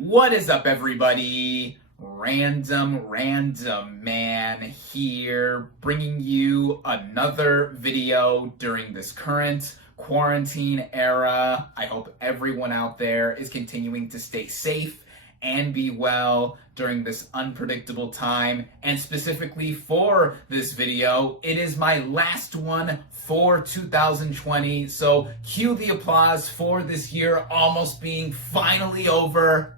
What is up, everybody? RandomRandomMan here, bringing you another video during this current quarantine era. I hope everyone out there is continuing to stay safe and be well during this unpredictable time. And specifically for this video, it is my last one for 2020. So cue the applause for this year almost being finally over.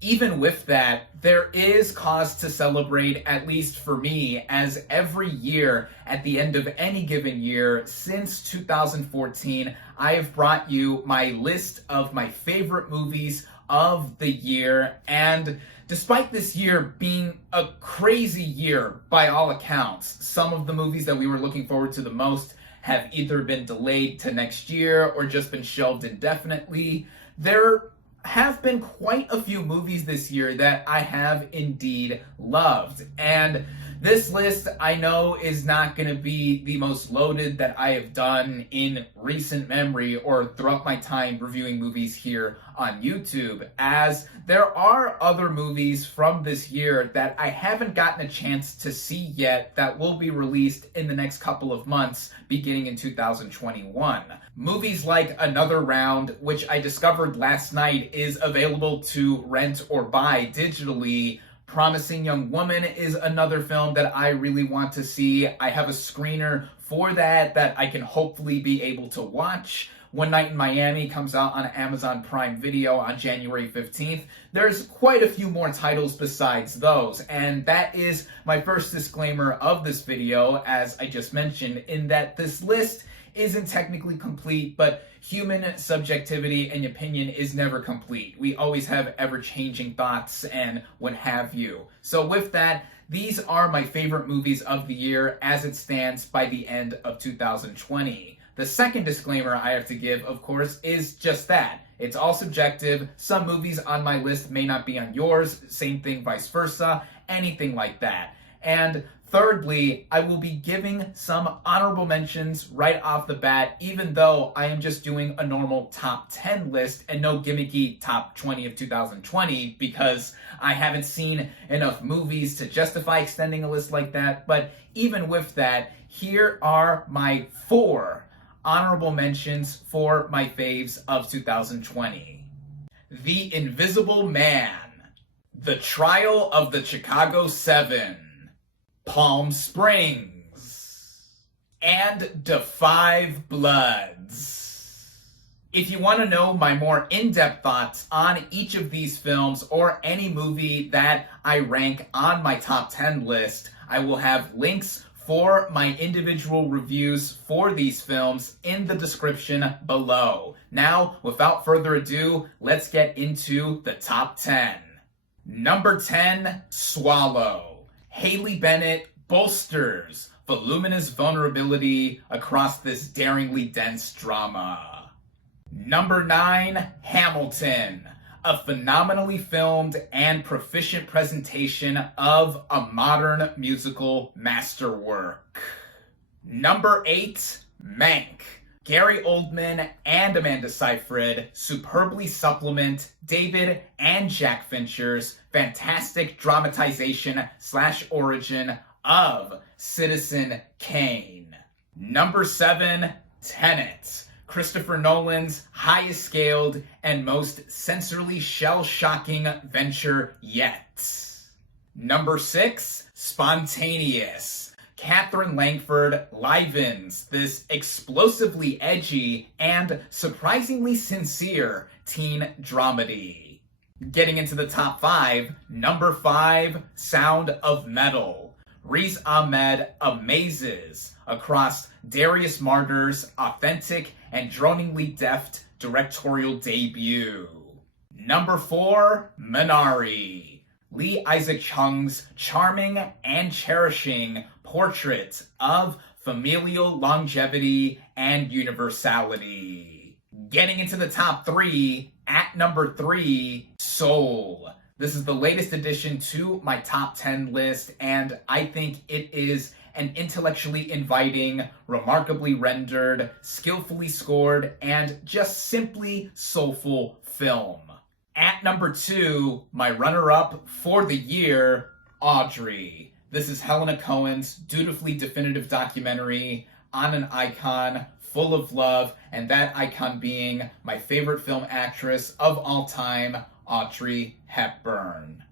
Even with that, there is cause to celebrate, at least for me, as every year, at the end of any given year, since 2014, I have brought you my list of my favorite movies of the year. And despite this year being a crazy year by all accounts, some of the movies that we were looking forward to the most have either been delayed to next year or just been shelved indefinitely. There have been quite a few movies this year that I have indeed loved. And this list, I know, is not going to be the most loaded that I have done in recent memory or throughout my time reviewing movies here on YouTube, as there are other movies from this year that I haven't gotten a chance to see yet that will be released in the next couple of months beginning in 2021. Movies like Another Round, which I discovered last night is available to rent or buy digitally. Promising Young Woman is another film that I really want to see. I have a screener for that I can hopefully be able to watch. One Night in Miami comes out on Amazon Prime Video on January 15th. There's quite a few more titles besides those, and that is my first disclaimer of this video, as I just mentioned, in that this list isn't technically complete, but human subjectivity and opinion is never complete. We always have ever-changing thoughts and what have you. So with that, these are my favorite movies of the year as it stands by the end of 2020. The second disclaimer I have to give, of course, is just that. It's all subjective. Some movies on my list may not be on yours. Same thing, vice versa. Anything like that. And thirdly, I will be giving some honorable mentions right off the bat, even though I am just doing a normal top 10 list and no gimmicky top 20 of 2020, because I haven't seen enough movies to justify extending a list like that. But even with that, here are my 4 honorable mentions for my faves of 2020. The Invisible Man, The Trial of the Chicago 7, Palm Springs, and Da 5 Bloods. If you want to know my more in-depth thoughts on each of these films or any movie that I rank on my top 10 list, I will have links for my individual reviews for these films in the description below. Now, without further ado, let's get into the top 10. Number 10, Swallow. Haley Bennett bolsters voluminous vulnerability across this daringly dense drama. Number 9, Hamilton. A phenomenally filmed and proficient presentation of a modern musical masterwork. Number 8, Mank. Gary Oldman and Amanda Seyfried superbly supplement David and Jack Fincher's fantastic dramatization / origin of Citizen Kane. Number 7, Tenet. Christopher Nolan's highest scaled and most sensorily shell-shocking venture yet. Number 6, Spontaneous. Catherine Langford livens this explosively edgy and surprisingly sincere teen dramedy. Getting into the top 5, number 5, Sound of Metal. Riz Ahmed amazes across Darius Marder's authentic and droningly deft directorial debut. Number 4, Minari. Lee Isaac Chung's charming and cherishing portrait of familial longevity and universality. Getting into the top 3, at number 3, Soul. This is the latest addition to my top 10 list, and I think it is an intellectually inviting, remarkably rendered, skillfully scored, and just simply soulful film. At number 2, my runner-up for the year, Audrey. This is Helena Cohen's dutifully definitive documentary on an icon full of love, and that icon being my favorite film actress of all time, Audrey Hepburn.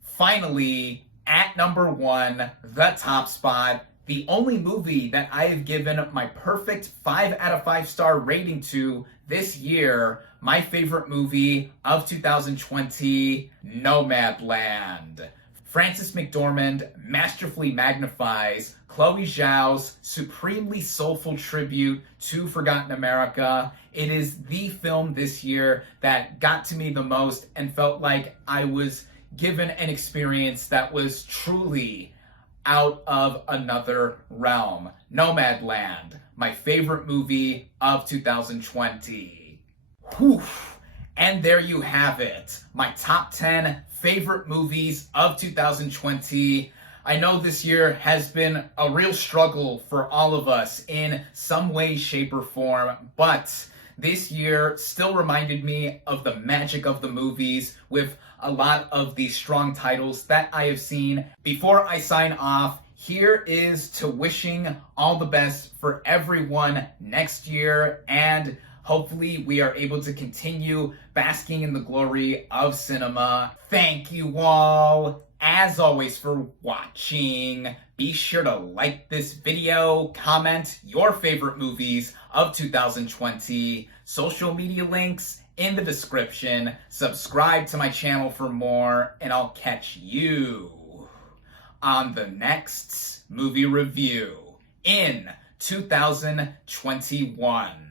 Finally, at number 1, the top spot, the only movie that I have given my perfect 5 out of 5 star rating to this year, my favorite movie of 2020, Nomadland. Frances McDormand masterfully magnifies Chloe Zhao's supremely soulful tribute to Forgotten America. It is the film this year that got to me the most and felt like I was given an experience that was truly out of another realm. Nomadland, my favorite movie of 2020. Whew. And there you have it, my top 10 favorite movies of 2020. I know this year has been a real struggle for all of us in some way, shape, or form, but this year still reminded me of the magic of the movies with a lot of the strong titles that I have seen. Before I sign off, here is to wishing all the best for everyone next year, and hopefully we are able to continue basking in the glory of cinema. Thank you all, as always, for watching. Be sure to like this video, comment your favorite movies of 2020, social media links in the description, subscribe to my channel for more, and I'll catch you on the next movie review in 2021.